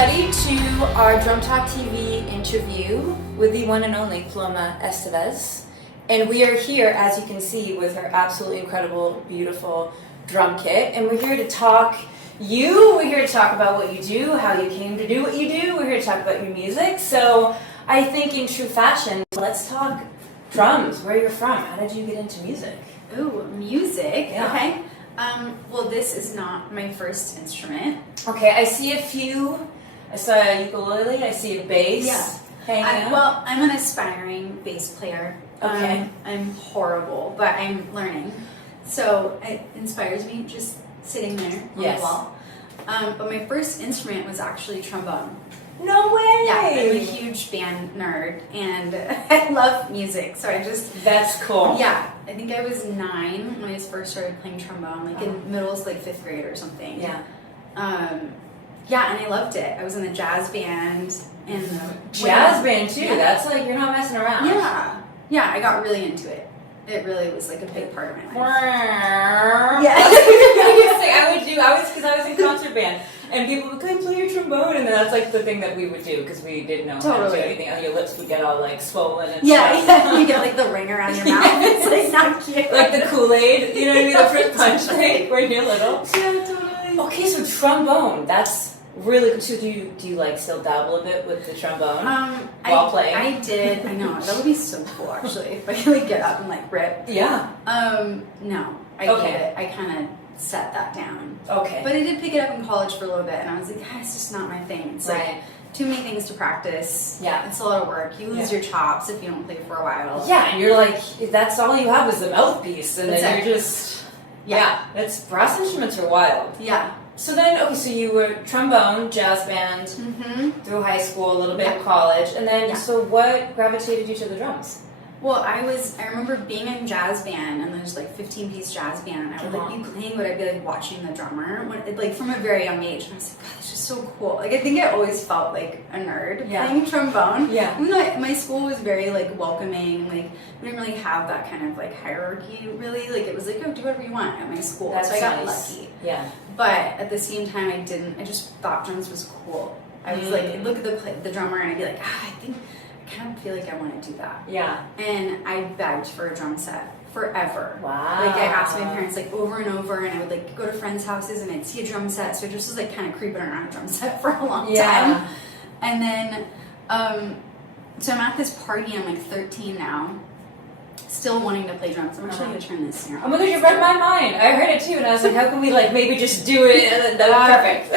everybody to our Drum Talk TV interview with the one and only Paloma Estevez. And we are here, as you can see, with her absolutely incredible, beautiful drum kit. And we're here to talk we're here to talk about what you do, how you came to do what you do. We're here to talk about your music. So I think in true fashion, let's talk drums, where you're from. How did you get into music? Ooh, music. Yeah. Okay. Well, this is not my first instrument. Okay, I see a few. I saw a ukulele. I see a bass. Yeah. Well, I'm an aspiring bass player. Okay. I'm horrible, but I'm learning. So it inspires me just sitting there on the wall. But my first instrument was actually trombone. No way! Yeah, I'm a huge band nerd, and I love music, so I just... That's cool. Yeah, I think I was 9 when I first started playing trombone, like in middle, like 5th grade or something. Yeah. Yeah, and I loved it. I was in the jazz band. And jazz band, too. Yeah. That's like, you're not messing around. Yeah. Yeah, I got really into it. It really was like a big part of my life. Yeah. Because I was in concert band, and people would play your trombone, and then that's like the thing that we would do because we didn't know how to do anything. And your lips would get all like swollen and stuff. Yeah, you get like the ring around your mouth. It's like not cute. Like the Kool-Aid, you know what I mean? The fruit punch thing when you're little. Yeah, totally. Okay, so trombone, that's really good. So do you like still dabble a bit with the trombone while playing? I did. I know that would be so cool actually if I could like get up and like rip. Yeah. No, I get it. I kind of set that down. Okay. But I did pick it up in college for a little bit, and I was like, it's just not my thing. It's right. like too many things to practice. Yeah. It's a lot of work. You lose your chops if you don't play for a while. Yeah, and you're like, that's all you have is the mouthpiece, and that's then you're just it's brass instruments are wild. Yeah. So then, so you were trombone, jazz band through high school, a little bit of college, and then so what gravitated you to the drums? Well, I remember being in jazz band, and there's like 15-piece jazz band, and I would like be playing, but I'd be like watching the drummer, like from a very young age, and I was like, God, this is so cool. Like I think I always felt like a nerd playing trombone. Yeah. Even though my school was very like welcoming, like we didn't really have that kind of like hierarchy really. Like it was like, oh, do whatever you want at my school. That's so I got nice. lucky. Yeah. But at the same time, I just thought drums was cool. I was like, I'd look at the drummer, and I'd be like, I kind of feel like I want to do that. Yeah. And I begged for a drum set forever. Wow. Like I asked my parents like over and over, and I would like go to friends' houses and I'd see a drum set. So I just was like kind of creeping around a drum set for a long time. And then, so I'm at this party. I'm like 13 now, still wanting to play drums. I'm actually going to turn this here. Oh my God, you read my mind. I heard it too, and I was like, how can we like maybe just do it? And that was perfect.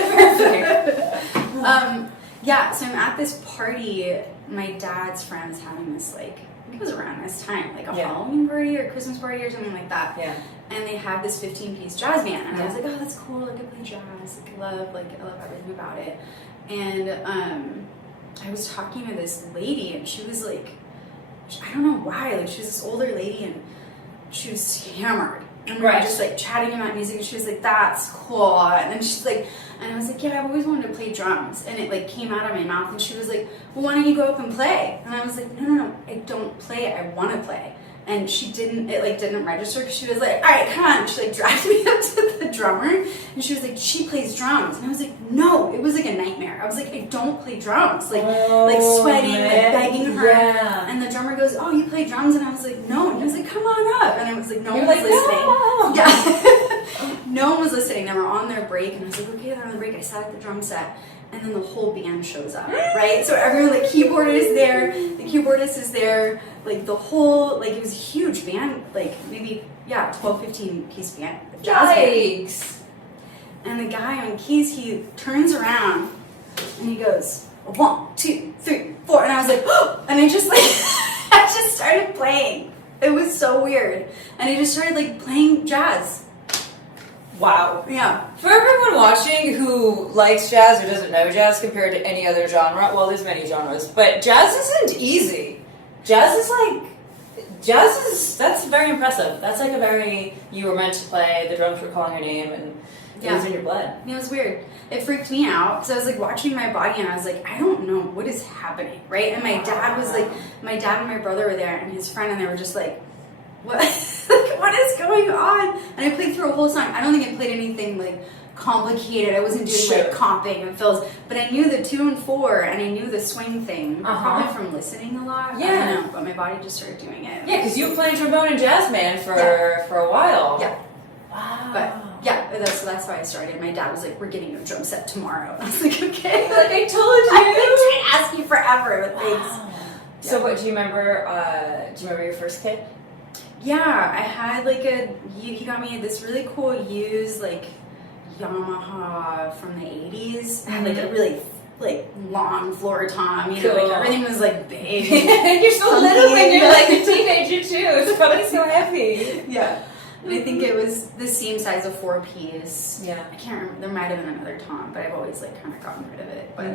Perfect. Yeah, so I'm at this party. My dad's friend's having this like, I think it was around this time, like a Halloween party or Christmas party or something like that. Yeah. And they had this 15-piece jazz band, and I was like, oh, that's cool. I could play jazz. I love everything about it. And I was talking to this lady, and she was like, I don't know why, like she was this older lady, and she was hammered. And we were just like chatting about music, and she was like, that's cool. And then she's like, and I was like, yeah, I've always wanted to play drums. And it like came out of my mouth, and she was like, well, why don't you go up and play? And I was like, no, I don't play, I want to play. And it didn't register, because she was like, all right, come on. And she like dragged me up to the drummer, and she was like, she plays drums. And I was like, no, it was like a nightmare. I was like, I don't play drums. Like sweating, like begging her. Yeah. And the drummer goes, oh, you play drums? And I was like, no. And he was like, come on up. And I was like, no one was listening. No. Yeah. No one was listening. They were on their break, and I was like, okay, they're on the break. I sat at the drum set. And then the whole band shows up, right? So everyone, the keyboardist is there, like the whole, like it was a huge band, like maybe, 12, 15 piece band. Jazz Yikes. band. And the guy on keys, he turns around and he goes, 1, 2, 3, 4. And I was like, oh! And I just like, I just started playing. It was so weird. And I just started like playing jazz. Wow. Yeah. For everyone watching who likes jazz or doesn't know jazz compared to any other genre, well, there's many genres, but jazz isn't easy. That's very impressive. That's like you were meant to play, the drums were calling your name, and it was in your blood. It was weird. It freaked me out, because I was like watching my body, and I was like, I don't know what is happening, right? And my dad and my brother were there, and his friend, and they were just like, what? What is going on? And I played through a whole song. I don't think I played anything like complicated. I wasn't doing like comping and fills, but I knew the 2 and 4, and I knew the swing thing probably from listening a lot. Yeah, I don't know, but my body just started doing it. Yeah, because you were playing trombone and jazz band for a while. Yeah. Wow. But yeah, that's how I started. My dad was like, "We're getting you a drum set tomorrow." I was like, "Okay." Like I told you. I asked you forever. But thanks. Wow. So what do you remember? Do you remember your first kit? Yeah, I had like he got me this really cool used like Yamaha from the 80s. I had like a really like long floor tom, you know, like everything was like big. You're so little and you're like a teenager too. It's probably so heavy. Yeah. And I think it was the same size of 4-piece. Yeah. I can't remember. There might have been another tom, but I've always like kind of gotten rid of it. But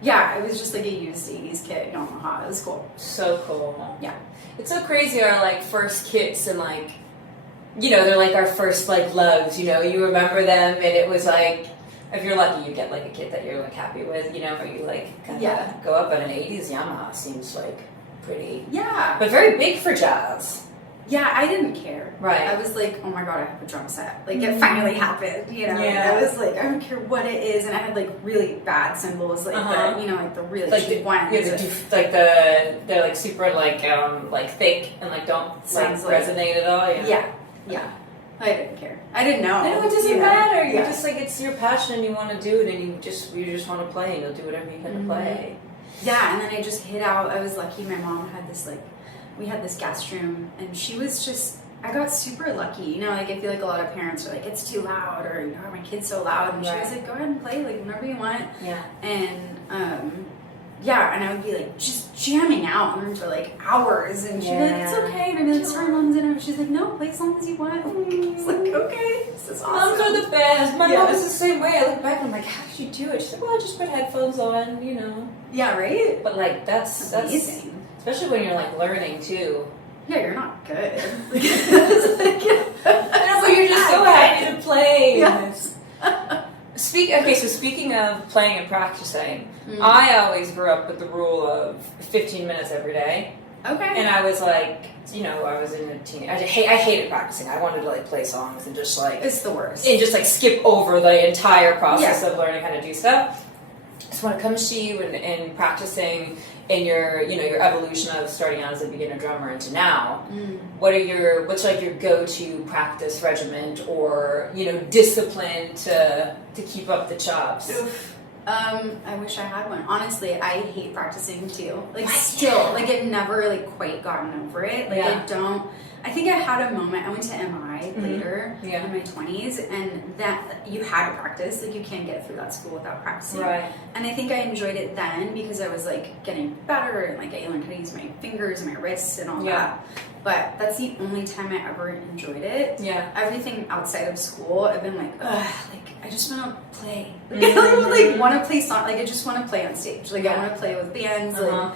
yeah, it was just like a used 80s kit, Yamaha. It was cool. So cool. Yeah. It's so crazy our like first kits and like, you know, they're like our first like loves, you know, you remember them and it was like, if you're lucky you get like a kit that you're like happy with, you know, or you like kind of go up, but an 80s Yamaha seems like pretty. Yeah. But very big for jazz. Yeah, I didn't care. Right. I was like, oh my god, I have a drum set. Like, it finally happened, you know? Yeah. I was like, I don't care what it is. And I had like really bad cymbals, like the, you know, like the really like cheap ones. Yeah, they're like super like thick and like don't like resonate at all. Yeah. I didn't care. I didn't know. No, it doesn't matter. You just like, it's your passion and you want to do it and you just want to play and you'll do whatever you can to play. Yeah, and then I just hit out. I was lucky my mom had this like, we had this guest room and she was just, I got super lucky. You know, like I feel like a lot of parents are like, it's too loud or, you know, my kid's so loud. And she was like, go ahead and play like whenever you want. Yeah. And, yeah, and I would be like just jamming out for like hours, and she'd be like, "It's okay," and I'd be like, "Sorry, Mom's in," and she's like, "No, play as long as you want." It's like, okay, this is awesome. Moms are the best. My mom was the same way. I look back and I'm like, how did you do it? She's like, well, I just put headphones on, you know. Yeah, right. But like that's amazing, especially when you're like learning too. Yeah, you're not good. But you're just so happy to play. Yes. Speaking of playing and practicing, I always grew up with the rule of 15 minutes every day. Okay. And I was like, you know, I was in a teen. I hated practicing. I wanted to like play songs and just like it's the worst. And just like skip over the entire process of learning how to do stuff. So when it comes to you and practicing in your, you know, your evolution of starting out as a beginner drummer into now, what's like your go-to practice regimen or, you know, discipline to keep up the chops? I wish I had one. Honestly, I hate practicing too. Like still, like I've never like quite gotten over it. Like I think I had a moment. I went to MI later in my 20s, and that you had to practice. Like you can't get through that school without practicing. Right. And I think I enjoyed it then because I was like getting better and like I learned how to use my fingers and my wrists and all that. But that's the only time I ever enjoyed it. Yeah. Everything outside of school, I've been like, ugh, like I just want to play. Like, I don't like want to play song. Like I just want to play on stage. Like I want to play with bands. Like,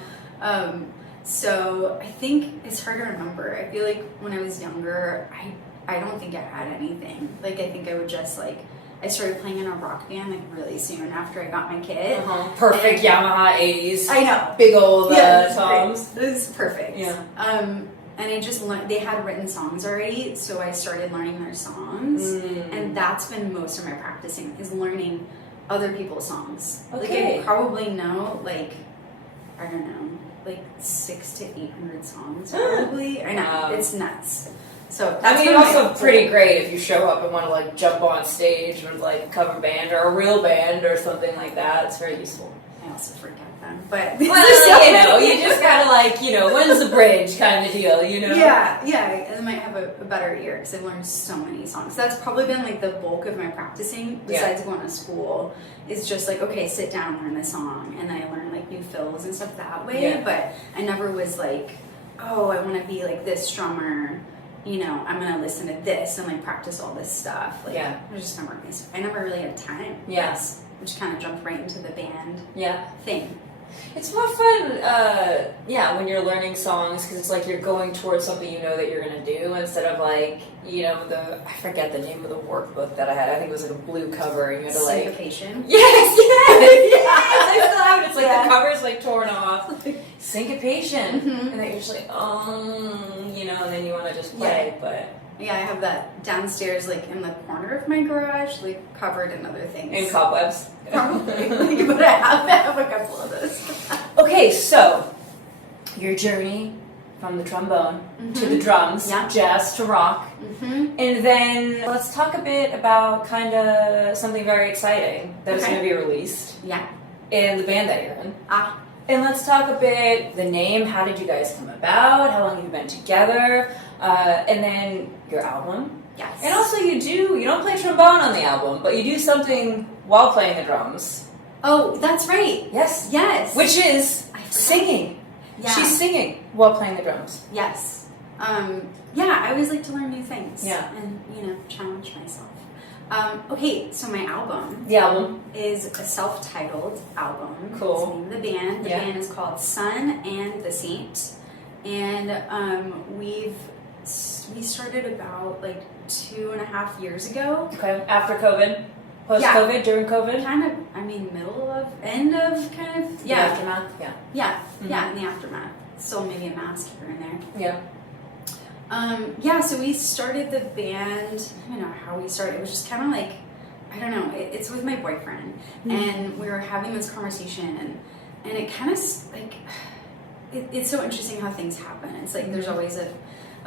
so I think it's hard to remember. I feel like when I was younger, I don't think I had anything. Like I think I would just like, I started playing in a rock band like really soon after I got my kit. Perfect Yamaha 80s. I know. Big old toms. It was perfect. Yeah. And I just learned, they had written songs already, so I started learning their songs. And that's been most of my practicing, is learning other people's songs. Okay. Like I probably know, like, I don't know, like 600 to 800 songs probably. I know, it's nuts. So that's it's also pretty great if you show up and want to like jump on stage with like a cover band or a real band or something like that. It's very useful. I also forget them, but well, you know, you just gotta like, you know, when's the bridge kind of deal, you know? Yeah, and I might have a better ear because I've learned so many songs. That's probably been like the bulk of my practicing, besides going to school, is just like, okay, sit down, learn the song, and then I learn like new fills and stuff that way. Yeah. But I never was like, oh, I want to be like this drummer. You know, I'm gonna listen to this and like practice all this stuff. Like, I never really had time. Yes. We just kind of jumped right into the band thing. It's more fun, when you're learning songs, because it's like you're going towards something you know that you're going to do, instead of like, you know, I forget the name of the workbook that I had. I think it was like a blue cover. You had to like... Syncopation? Yes! I still have it. It's like the cover's like torn off. Syncopation. And then you're just like, you know, and then you want to just play, but... Yeah, I have that downstairs, like in the corner of my garage, like covered in other things. In cobwebs. Probably, but I have a couple of those. Okay, so your journey from the trombone to the drums, jazz to rock, and then let's talk a bit about kind of something very exciting that is going to be released. Yeah. In the band that you're in. And let's talk a bit the name. How did you guys come about? How long have you been together? And then your album. Yes. And also you don't play trombone on the album, but you do something while playing the drums. Oh, that's right. Yes. Yes. Which is singing. Yeah. She's singing while playing the drums. Yes. Yeah, I always like to learn new things. Yeah. And, challenge myself. Okay, so my album. The album is a self-titled album. Cool. It's the name of the band. The band is called Sun and the Saint. And we started about like 2.5 years ago. Okay. After COVID? Post-COVID? During COVID? Kind of, end of kind of, The aftermath? Yeah. Yeah, yeah, in the aftermath. Still maybe a mask here and there. Yeah. So we started the band, I don't know how we started, it was just kind of like, I don't know, it's with my boyfriend, and we were having this conversation, and it kind of, like, it's so interesting how things happen. It's like there's always a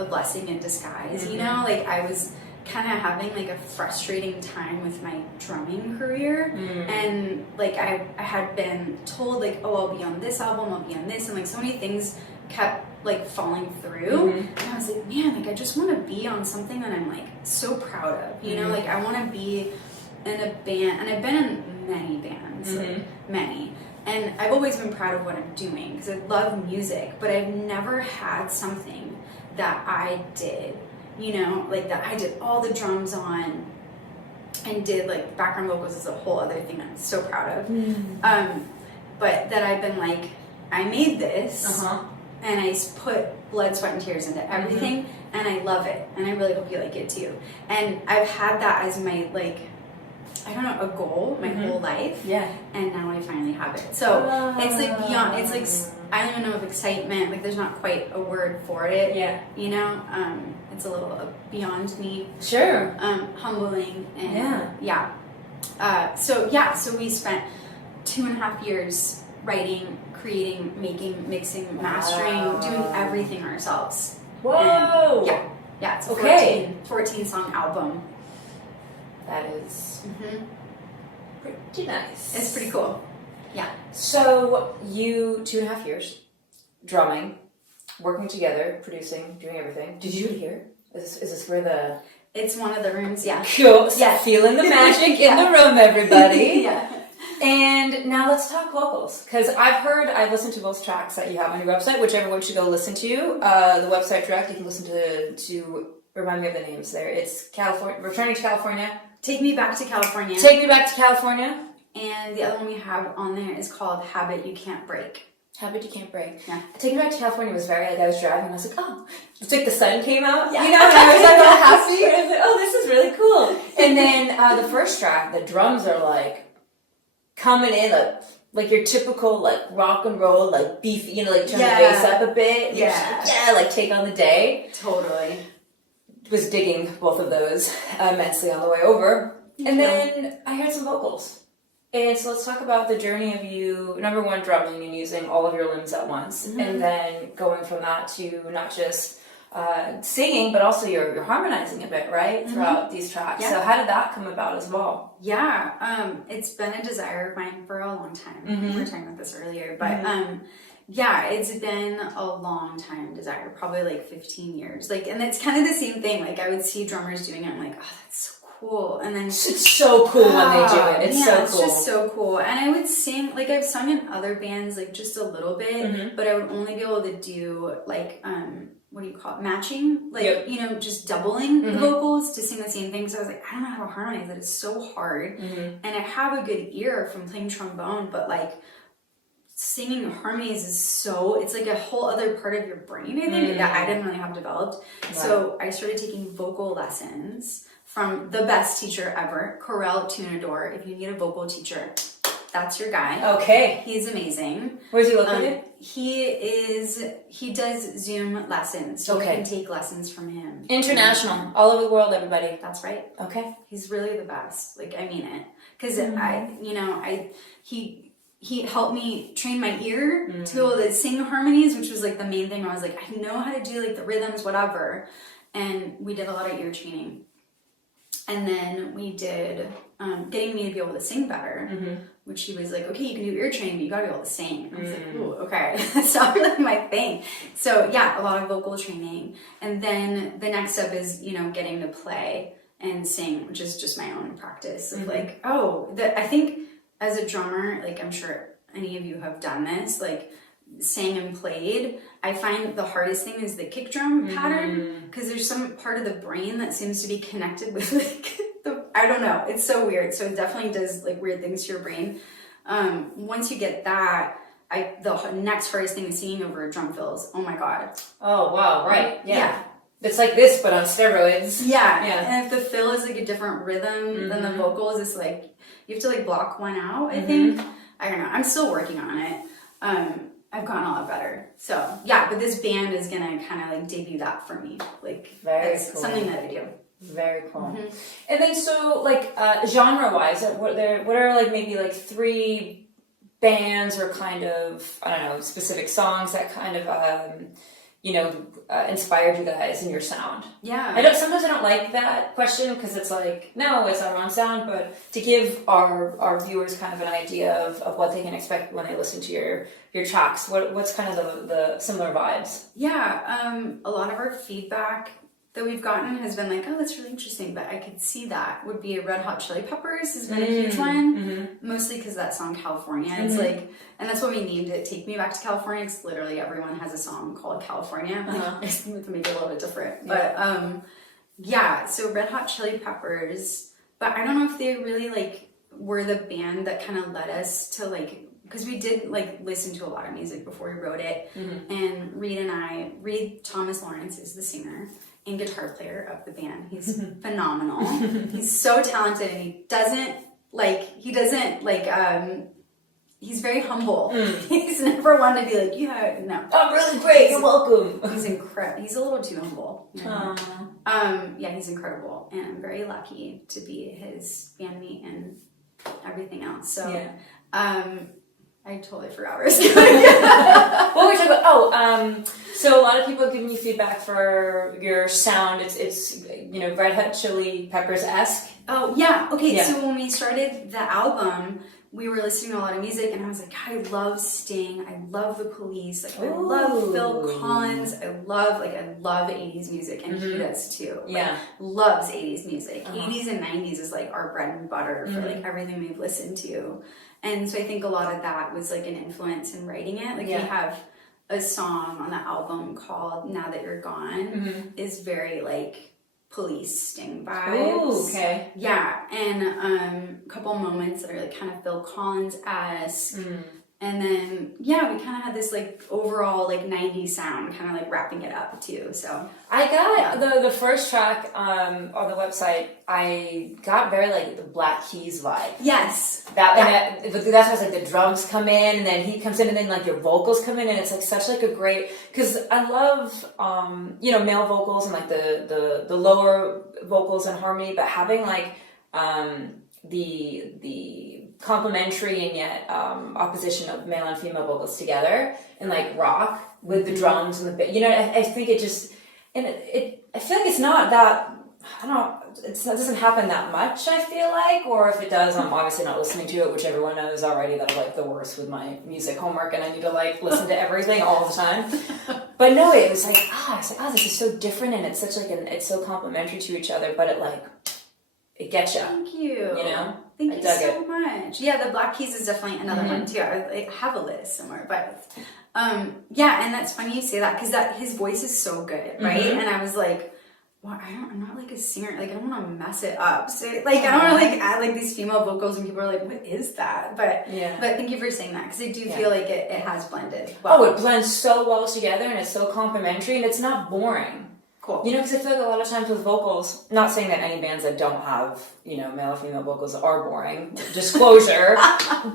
blessing in disguise, like I was kind of having like a frustrating time with my drumming career, and like I had been told like, oh, I'll be on this album, I'll be on this, and like so many things kept like falling through, and I was like, man, like I just want to be on something that I'm like so proud of, like I want to be in a band, and I've been in many bands, like many, and I've always been proud of what I'm doing because I love music, but I've never had something that I did, like that I did all the drums on and did like background vocals is a whole other thing I'm so proud of. But that I've been like, I made this and I put blood, sweat, and tears into everything, and I love it, and I really hope you like it too. And I've had that as my, like, I don't know, a goal my whole life. Yeah. And now I finally have it. So it's like beyond, it's like, I don't even know if excitement, like there's not quite a word for it. Yeah. It's a little beyond me. Sure. Humbling. And so we spent 2.5 years writing, creating, making, mixing, mastering, doing everything ourselves. Whoa! And yeah, it's a 14 song album. That is pretty nice. It's pretty cool. Yeah. So you 2.5 years drumming, working together, producing, doing everything. Did you do it here? Is this where the? It's one of the rooms. Yeah. Cool. Yeah. Feeling the magic in the room, everybody. Yeah. And now let's talk vocals, because I've listened to both tracks that you have on your website, which everyone should go listen to. The website track you can listen to. Remind me of the names there. It's California, Returning to California. Take Me Back to California. Take Me Back to California. And the other one we have on there is called Habit You Can't Break. Habit You Can't Break. Yeah. Take Me Back to California was very, like, I was driving and I was like, oh, it's like the sun came out, and I was like all happy. And I was like, oh, this is really cool. And then the first track, the drums are like coming in like your typical like rock and roll, like beefy, like turn the bass up a bit. Yeah, like take on the day. Totally. Was digging both of those immensely on the way over. And then I heard some vocals. And so let's talk about the journey of you, number one, drumming and using all of your limbs at once. And then going from that to not just singing, but also you're harmonizing a bit, right? Throughout these tracks. Yeah. So how did that come about as well? Yeah, it's been a desire of mine for a long time. We were talking about this earlier, but yeah, it's been a long time desire, probably like 15 years. Like, and it's kind of the same thing. Like, I would see drummers doing it. I'm like, oh, that's so cool. And then it's so cool when they do it. It's so cool. It's just so cool. And I would sing, like I've sung in other bands, like just a little bit, but I would only be able to do like, what do you call it? Matching, like, just doubling the vocals to sing the same thing. So I was like, I don't know how to harmonize it. It's so hard. And I have a good ear from playing trombone, but like, singing harmonies is so, it's like a whole other part of your brain, I think, that I didn't really have developed. Right. So I started taking vocal lessons from the best teacher ever, Corel Tunador. If you need a vocal teacher, that's your guy. Okay. He's amazing. Where's he located? he does Zoom lessons, so you can take lessons from him. International, all over the world, everybody. That's right. Okay. He's really the best. Like, I mean it. Because he helped me train my ear to be able to sing harmonies, which was like the main thing. I was like, I know how to do like the rhythms, whatever. And we did a lot of ear training. And then we did getting me to be able to sing better, which he was like, okay, you can do ear training, but you gotta be able to sing. I was like, ooh, okay. That's not really my thing. So yeah, a lot of vocal training. And then the next step is, getting to play and sing, which is just my own practice of like, I think as a drummer, like I'm sure any of you have done this, like sang and played, I find the hardest thing is the kick drum pattern, because there's some part of the brain that seems to be connected with like I don't know, it's so weird. So it definitely does like weird things to your brain. Once you get that, the next hardest thing is singing over drum fills. Oh my god. Oh wow, right. Yeah. It's like this, but on steroids. Yeah. And if the fill is like a different rhythm than the vocals, it's like you have to like block one out, I think. I don't know. I'm still working on it. I've gotten a lot better. So yeah, but this band is gonna kind of like debut that for me. Like it's something that I do. Very cool. And then so like genre wise, what are like maybe like 3 bands or kind of, I don't know, specific songs that kind of inspired you guys in your sound? Yeah. Sometimes I don't like that question because it's like, no, it's our own sound, but to give our viewers kind of an idea of what they can expect when they listen to your tracks, what's kind of the similar vibes? Yeah, a lot of our feedback that we've gotten has been like, oh, that's really interesting, but I could see that would be Red Hot Chili Peppers has been a huge one, mostly because that song California, it's like, and that's what we named it, Take Me Back to California, because literally everyone has a song called California, to make it a little bit different, but so Red Hot Chili Peppers, but I don't know if they really like were the band that kind of led us to like, because we did like listen to a lot of music before we wrote it, and Reed Thomas Lawrence is the singer and guitar player of the band. He's phenomenal. He's so talented, and he's very humble. He's never one to be like, yeah, no. I'm really great, you're welcome. He's incredible. He's a little too humble. He's incredible, and I'm very lucky to be his bandmate and everything else. So I totally forgot where I was going. What were we talking about? So a lot of people have given you feedback for your sound. It's Red Hot Chili Peppers-esque. Oh, yeah. Okay, so when we started the album, we were listening to a lot of music, and I was like, God, I love Sting. I love The Police. Like, I love Phil Collins. I love 80s music, and he does too. Loves 80s music. 80s and 90s is like our bread and butter for like everything we've listened to. And so I think a lot of that was like an influence in writing it. Like we have a song on the album called Now That You're Gone is very like Police Sting vibes. Oh, okay. Yeah. And a couple moments that are like kind of Phil Collins-esque. And then, we kind of had this, like, overall, like, 90s sound, kind of, like, wrapping it up, too, so. I got the first track on the website, I got very, like, the Black Keys vibe. Yes. That's why it's, like, the drums come in, and then he comes in, and then, like, your vocals come in, and it's, like, such, like, a great, because I love, male vocals and, like, the lower vocals and harmony, but having, like, the complementary and yet opposition of male and female vocals together and like rock with the drums and the I think it just I feel like it's not that it doesn't happen that much, I feel like, or if it does, I'm obviously not listening to it, which everyone knows already that I'm like the worst with my music homework and I need to like listen to everything all the time. But no, it was like this is so different, and it's such like it's so complementary to each other, but it gets you. Thank you. Thank you so much. Yeah, the Black Keys is definitely another one too. I have a list somewhere, but and that's funny you say that, because his voice is so good, right? And I was like, well, I'm not like a singer. Like, I don't want to mess it up. So like, I don't want to like add like these female vocals, and people are like, what is that? But thank you for saying that, because I do feel like it has blended well. Oh, it blends so well together, and it's so complementary, and it's not boring. Cool. You know, because I feel like a lot of times with vocals, not saying that any bands that don't have, male or female vocals are boring, disclosure,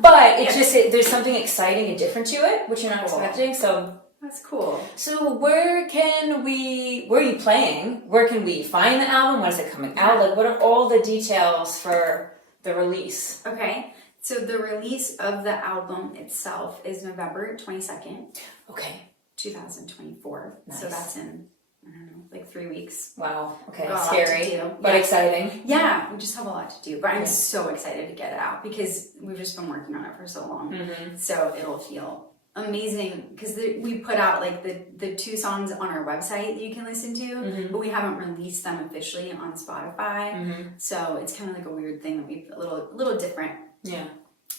but it's just, there's something exciting and different to it, which you're not expecting, so. That's cool. So where are you playing? Where can we find the album? When is it coming out? Like, what are all the details for the release? Okay. So the release of the album itself is November 22nd. Okay. 2024. Nice. So that's in, I don't know, like 3 weeks. Wow. Okay. Scary, but exciting. Yeah, we just have a lot to do. But I'm so excited to get it out because we've just been working on it for so long. Mm-hmm. So it'll feel amazing because we put out like the 2 songs on our website that you can listen to, but we haven't released them officially on Spotify. Mm-hmm. So it's kind of like a weird thing that we a little different. Yeah.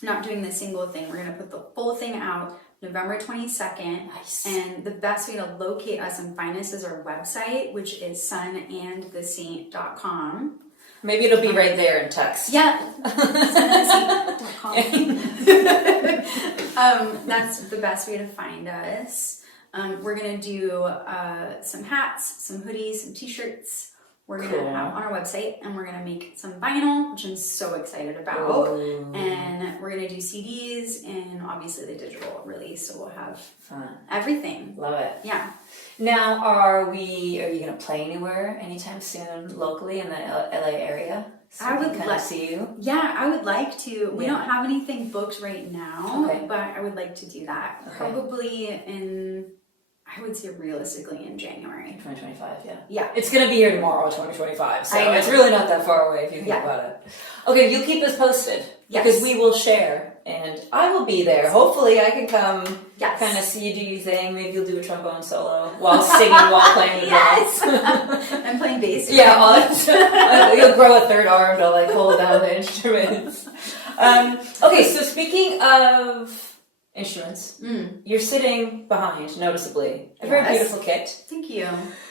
Not doing the single thing. We're gonna put the full thing out November 22nd. Nice. And the best way to locate us and find us is our website, which is sunandthesaint.com. Maybe it'll be right there in text. Yeah. sunandthesaint.com. That's the best way to find us. We're going to do some hats, some hoodies, some t-shirts. We're going to have on our website, and we're going to make some vinyl, which I'm so excited about. Ooh. And we're going to do CDs and obviously the digital release. So we'll have everything. Love it. Yeah. Now, are you going to play anywhere anytime soon locally in the LA area? So I would like to see you. Yeah, I would like to. We don't have anything booked right now, but I would like to do that. Okay. Probably in, I would say realistically in January. 2025, yeah. Yeah. It's going to be here tomorrow, 2025, so it's really not that far away if you think about it. Okay, you keep us posted, because we will share, and I will be there. Hopefully I can come kind of see you do your thing. Maybe you'll do a trombone solo while singing, while playing the drums. I'm playing bass. Yeah, you'll grow a third arm to like hold down the instruments. Okay, so speaking of instruments, you're sitting behind, noticeably, a very beautiful kit. Thank you.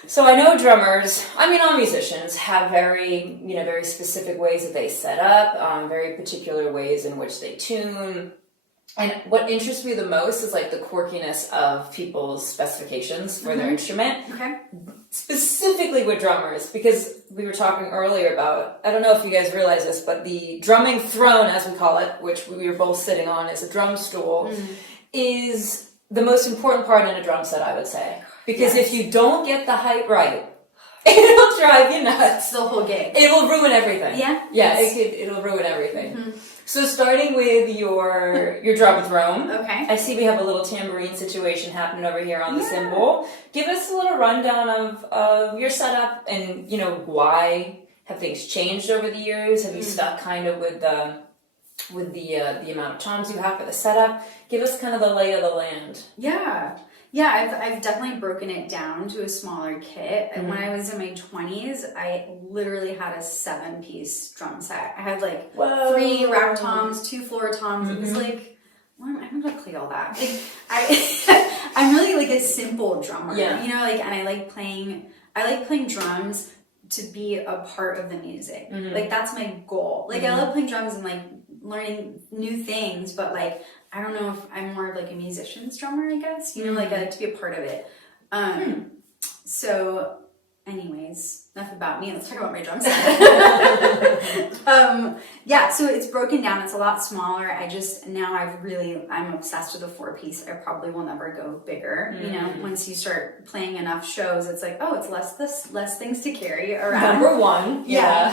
So I know drummers, all musicians have very specific ways that they set up, very particular ways in which they tune. And what interests me the most is like the quirkiness of people's specifications for their instrument. Okay. Specifically with drummers, because we were talking earlier about, I don't know if you guys realize this, but the drumming throne, as we call it, which we were both sitting on, is a drum stool, is the most important part in a drum set, I would say. Because if you don't get the height right, it'll drive you nuts. The whole gig. It will ruin everything. Yeah? Yeah, it'll ruin everything. Mm-hmm. So starting with your drum throne, I see we have a little tambourine situation happening over here on the cymbal. Give us a little rundown of your setup and, why have things changed over the years? Have you stuck kind of with the amount of toms you have for the setup? Give us kind of the lay of the land. Yeah, I've definitely broken it down to a smaller kit. And when I was in my 20s, I literally had a 7-piece drum set. I had like 3 rack toms, 2 floor toms. It was like, I'm not gonna play all that. Like, I'm really like a simple drummer, and I like playing drums to be a part of the music. Like that's my goal. Like I love playing drums and like learning new things, but like I don't know if I'm more of like a musician's drummer, I guess, like to be a part of it. So anyways, enough about me. Let's talk about my drum set. So it's broken down. It's a lot smaller. I'm obsessed with a 4-piece. I probably will never go bigger. Once you start playing enough shows, it's like, it's less things to carry around. Number one. Yeah.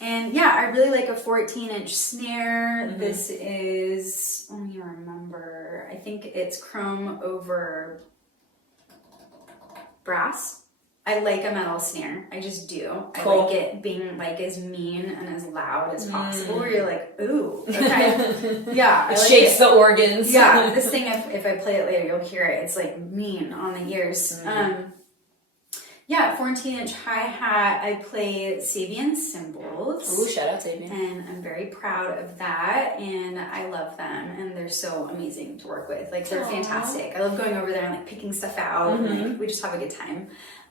And I really like a 14-inch snare. This is, let me remember, I think it's chrome over brass. I like a metal snare. I just do. Cool. I like it being like as mean and as loud as possible. Where you're like, ooh, okay. Yeah. It shakes the organs. Yeah. This thing, if I play it later, you'll hear it. It's like mean on the ears. 14-inch hi-hat. I play Sabian cymbals. Ooh, shout out Sabian. And I'm very proud of that, and I love them, and they're so amazing to work with. Like, they're fantastic. I love going over there and, like, picking stuff out, and, like, we just have a good time.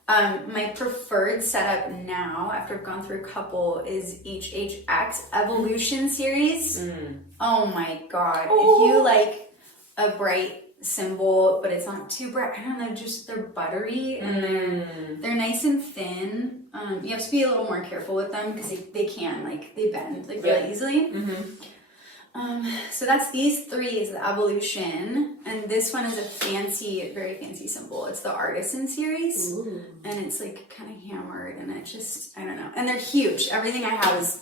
My preferred setup now, after I've gone through a couple, is HHX Evolution series. Oh my god. If you like a bright cymbal, but it's not too bright. I don't know, just they're buttery and they're nice and thin. You have to be a little more careful with them because they can, like, they bend like really easily. So that's these three is the Evolution, and this one is a very fancy cymbal. It's the Artisan series. And it's like kind of hammered, and it just, I don't know. And they're huge. Everything I have is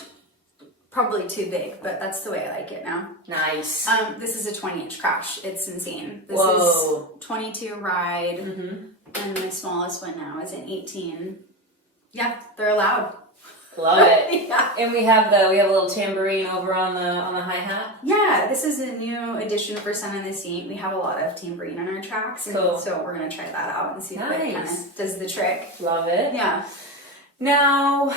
probably too big, but that's the way I like it now. Nice. This is a 20-inch crash. It's insane. This Whoa. is 22 ride, and my smallest one now is an 18. Yeah, they're allowed. Love it. Yeah. And we have a little tambourine over on the hi-hat. Yeah, this is a new addition for Sun and the Sea. We have a lot of tambourine on our tracks, and so we're gonna try that out and see if it kind of does the trick. Love it. Yeah. Now,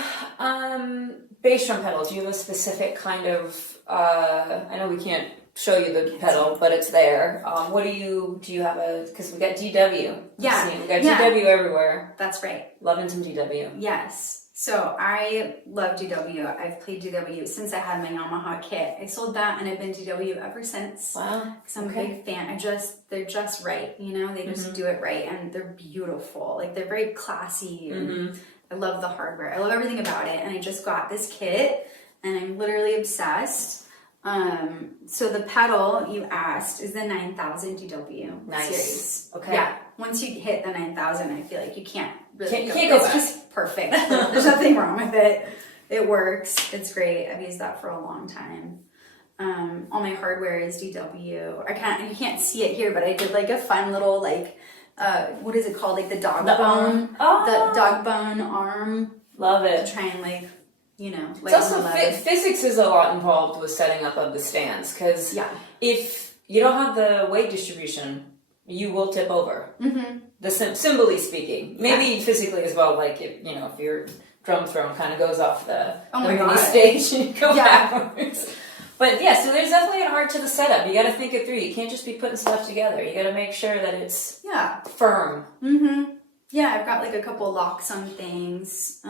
bass drum pedal. Do you have a specific kind of? I know we can't show you the pedal, but it's there. What do you have because we got DW. Yeah. We got DW everywhere. That's right. Loving some DW. Yes. So I love DW. I've played DW since I had my Yamaha kit. I sold that and I've been DW ever since. Wow. Because I'm a big fan. They're just right, you know? They just do it right, and they're beautiful. Like, they're very classy. And I love the hardware. I love everything about it. And I just got this kit and I'm literally obsessed. So the pedal you asked is the 9000 DW series. Okay. Yeah. Once you hit the 9000, I feel like you can't really go back. It's just perfect. There's nothing wrong with it. It works. It's great. I've used that for a long time. All my hardware is DW. You can't see it here, but I did like a fun little what is it called? Like the dog bone. The dog bone arm. Love it. To try and it's also physics is a lot involved with setting up of the stands, because if you don't have the weight distribution, you will tip over. The cymbally speaking, maybe physically as well. Like if your drum throne kind of goes off the mini stage and you go backwards. But so there's definitely an art to the setup. You got to think it through. You can't just be putting stuff together. You got to make sure that it's firm. Yeah, I've got like a couple locks on things.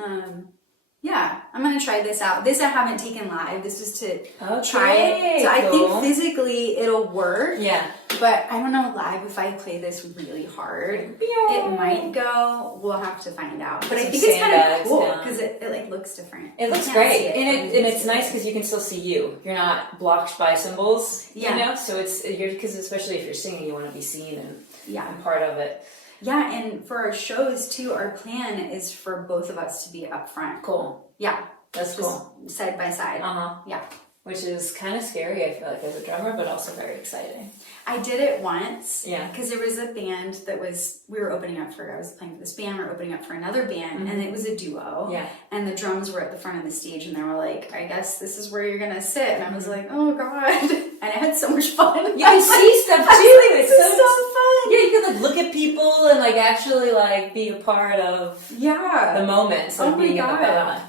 Yeah, I'm going to try this out. This I haven't taken live. This is to try it. So I think physically it'll work. Yeah. But I don't know live if I play this really hard. It might go. We'll have to find out. But I think it's kind of cool because it looks different. It looks great. And it's nice because you can still see you. You're not blocked by cymbals. Yeah. So because especially if you're singing, you want to be seen and part of it. Yeah, and for our shows too, our plan is for both of us to be up front. Cool. Yeah. That's cool. Side by side. Yeah. Which is kind of scary, I feel like, as a drummer, but also very exciting. I did it once. Yeah. Because there was a band I was playing for this band, we were opening up for another band, and it was a duo. Yeah. And the drums were at the front of the stage, and they were like, I guess this is where you're going to sit. And I was like, oh, God. And I had so much fun. You can see stuff, too. It's so fun. Yeah, you can look at people and actually be a part of the moment. Oh, my God.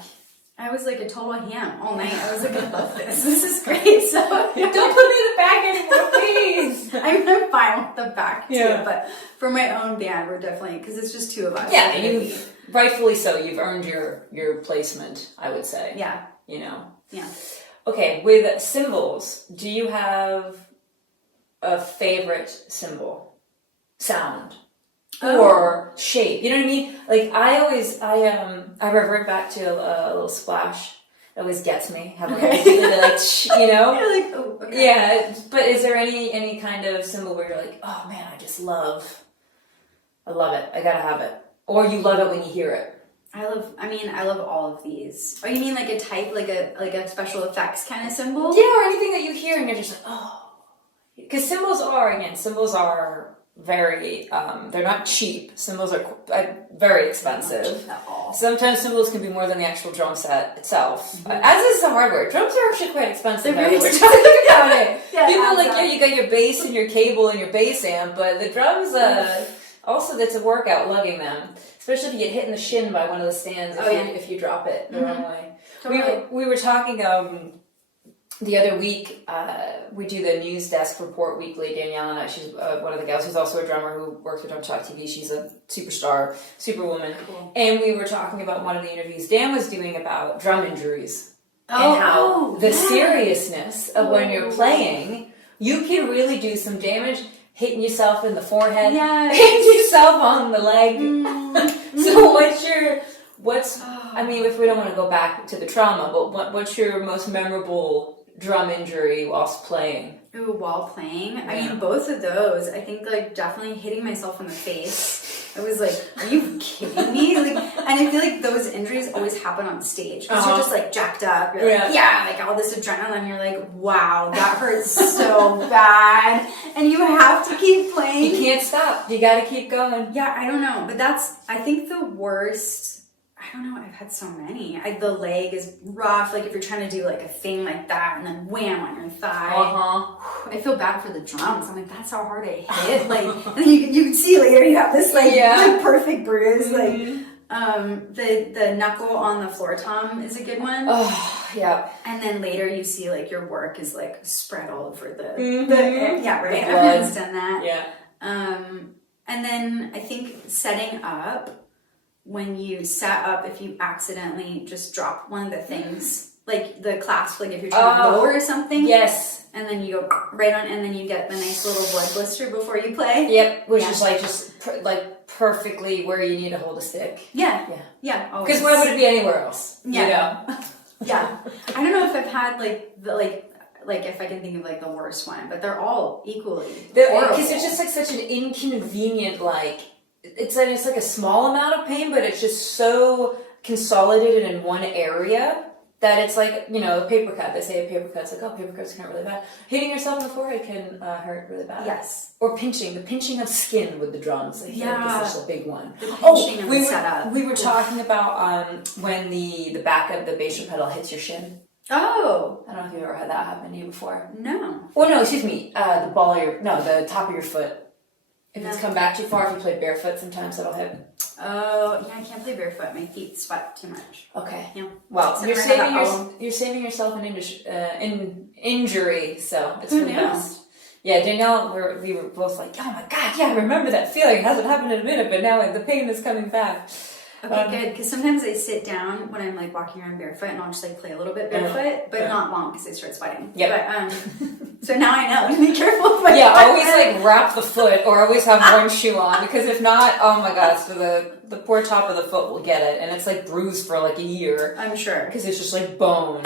I was like a total ham all night. I was like, I love this. This is great. So don't put me in the back anymore, please. I'm fine with the back too, but for my own band, we're definitely, because it's just two of us. Yeah, rightfully so. You've earned your placement, I would say. Yeah. Yeah. Okay, with cymbals, do you have a favorite cymbal sound? Or shape, you know what I mean? Like I revert back to a little splash. It always gets me. Have You're like, oh, okay. Yeah. But is there any kind of cymbal where you're like, oh man, I love it. I gotta have it. Or you love it when you hear it. I love all of these. Oh, you mean like a type, like a special effects kind of cymbal? Yeah, or anything that you hear and you're just like, oh, because cymbals are very they're not cheap. Cymbals are very expensive. Not cheap at all. Sometimes cymbals can be more than the actual drum set itself. As is the hardware. Drums are actually quite expensive. They're very expensive. About it. Yeah, you got your bass and your cable and your bass amp, but the drums also that's a workout lugging them. Especially if you get hit in the shin by one of the stands if you drop it the wrong way. Totally. We were talking the other week, we do the news desk report weekly. Danielle and I, she's one of the gals who's also a drummer who works with Drum Talk TV. She's a superstar, superwoman. Cool. And we were talking about one of the interviews Dan was doing about drum injuries. And how the seriousness of when you're playing, you can really do some damage. hitting yourself in the forehead, Yes. hitting yourself on the leg. So I mean, if we don't want to go back to the trauma, but what's your most memorable drum injury whilst playing? Ooh, while playing? I mean, both of those. I think, like, definitely hitting myself in the face. I was like, are you kidding me? Like, and I feel like those injuries always happen on stage. Because you're just, like, jacked up. You're like, like, all this adrenaline. You're like, wow, that hurts so bad. And you have to keep playing. You can't stop. You gotta keep going. Yeah, I don't know. But I think the worst... I don't know, I've had so many. The leg is rough, like if you're trying to do like a thing like that and then wham on your thigh. I feel bad for the drums. I'm like, that's how hard I hit. Like, and then you can see later you have this like perfect bruise. Like, the knuckle on the floor tom is a good one. Oh, yeah. And then later you see like your work is like spread all over the yeah, right. The Everyone's done that. Yeah. And then I think setting up. When you set up, if you accidentally just drop one of the things, like the clasp, like if you're trying to lower something. Yes. And then you go right on, and then you get the nice little blood blister before you play. Yep, which is like just perfectly where you need to hold a stick. Yeah. Because where would it be anywhere else? Yeah. You know? Yeah. I don't know if I've had like if I can think of like the worst one, but they're all equally horrible. Because it's just like such an inconvenient it's like a small amount of pain, but it's just so consolidated in one area that it's like, you know, a paper cut. They say a paper cut's like, oh, paper cuts can hurt really bad. Hitting yourself in the forehead can hurt really bad. Yes. Or the pinching of skin with the drums. I feel like is such a big one. The pinching of the setup. We were talking about when the back of the bass drum pedal hits your shin. Oh. I don't know if you've ever had that happen to you before. No. Well, no, excuse me. The top of your foot. If it's come back too far, if you play barefoot, sometimes it'll hit. Oh, yeah, I can't play barefoot. My feet sweat too much. Okay. Yeah. Well, you're saving yourself an injury, so it's for the best. Yeah, Danielle, we were both like, oh my god, yeah, I remember that feeling. It hasn't happened in a minute, but now the pain is coming back. Okay, good. Because sometimes I sit down when I'm like walking around barefoot, and I'll just like play a little bit barefoot, but not long because I start sweating. Yeah. But so now I know to be careful. Always like wrap the foot, or always have one shoe on, because if not, oh my god, so the poor top of the foot will get it, and it's like bruised for like a year. I'm sure because it's just like bone.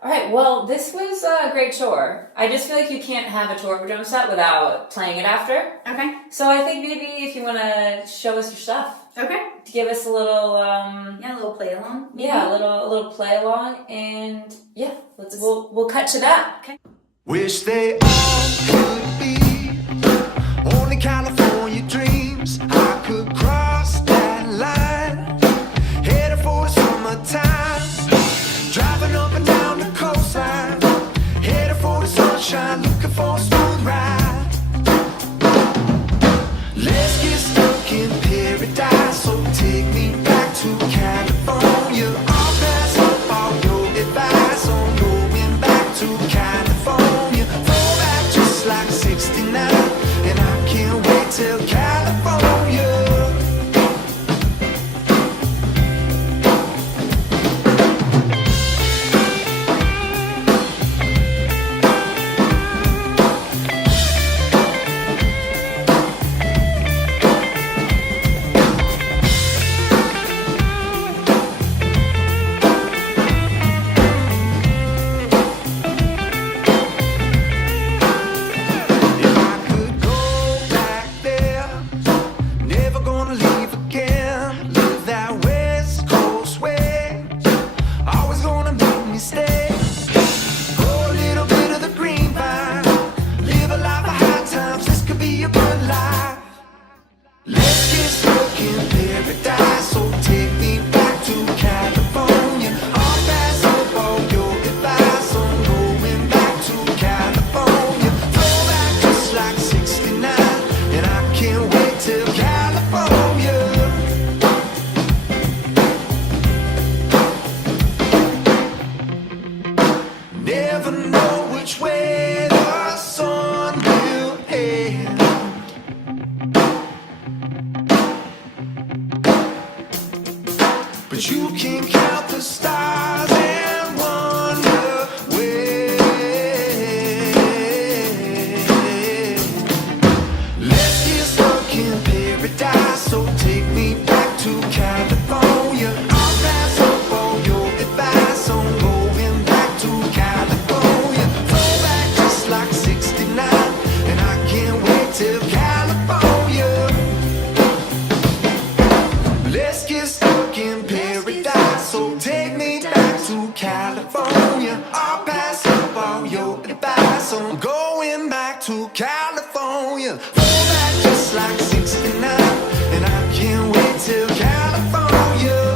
All right, well, this was a great tour. I just feel like you can't have a tour of a drum set without playing it after. Okay. So I think maybe if you want to show us your stuff. Okay. To give us a little... a little play along. Yeah, a little play along, and yeah, we'll cut to that. Okay. Wish they all could be only California dreams. I could cross that line, headed for summertime, driving up and down the coastline, headed for the sunshine, looking for a smooth ride. Let's get stuck in paradise, so take me back to California. I'll pass up all your advice on going back to California. Throwback just like 69, and I can't wait till California. Never know which way the sun will head. But you can count the stars and wonder where. Let's get stuck in paradise. So take me back to California. I'll pass up all your advice. I'm going back to California. Fall back just like 69. And I can't wait till California.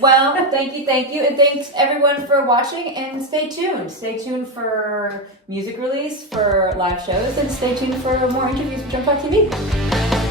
Well, thank you, and thanks everyone for watching, and stay tuned. Stay tuned for music release, for live shows, and stay tuned for more interviews with Jump Talk TV.